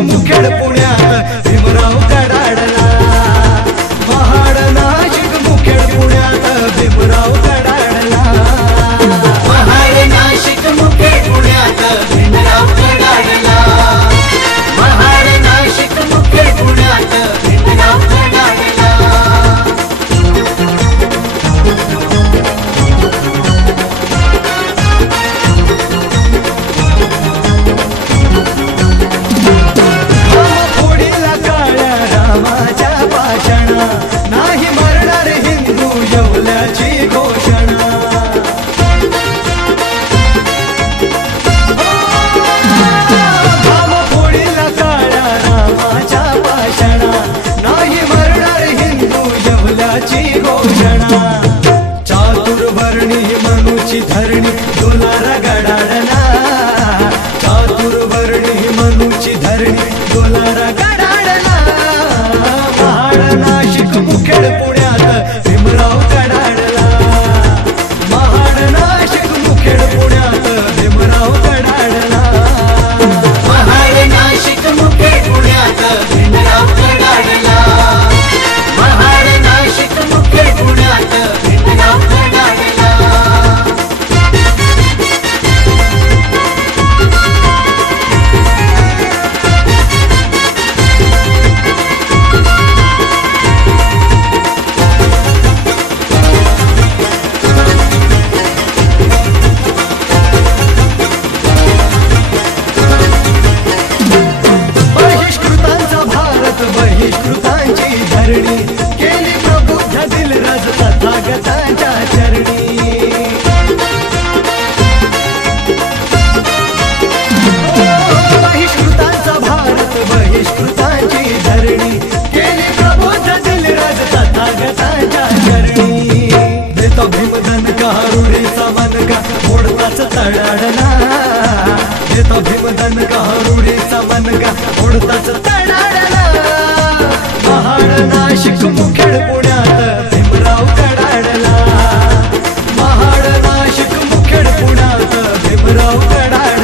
मुखेड पुण्यात भीमराव कडाडला। महाड नाशिक मुखेड पुण्यात भीमराव कडाडला। महाड नाशिक मुखेड पुण्यात भीमराव कडाडला। महाड नाशिक मुखेड पुण्यात भीमराव कडाडला। फोडीला काळ्या रामाच्या पाषाणा, नाही मरणार हिंदू येवल्याची घोषणा। फोडीला काळ्या रामाच्या पाषाणा, नाही मरणार हिंदू येवल्याची घोषणा। चातुर्वर्णी मनुची धरणी डोलारा गडाडला। चातुर्वर्णी मनुची धरणी डोलारा गडाडला। महाड नाशिक मुखेड पुण्यात भीमराव कडाडला। महाड नाशिक मुखेड पुण्यात भीमराव कडाडला। महाड नाशिक मुखेड पुण्यात भीमराव कडाडला। महाड नाशिक मुखेड पुण्यात भीमराव कडाडला। बहिष्कृतांचा भारत बहिष्कृतांची धरणी, केली प्रबुद्ध दिलराज तथागतांच्या चरणी। बहिष्कृतांचा भारत बहिष्कृतांची धरणी, केली प्रबुद्ध दिलराज तथागतांच्या चरणी। देतो भीमधन का रूढीचा मनका मोडताच तडाडला। देतो भीमधन का रूढीचा मनका मोडताच तडाडला। महाड नाशिक मुखेड पुण्यात भीमराव कडाडला। महाड नाशिक मुखेड पुण्यात भीमराव कडाडला।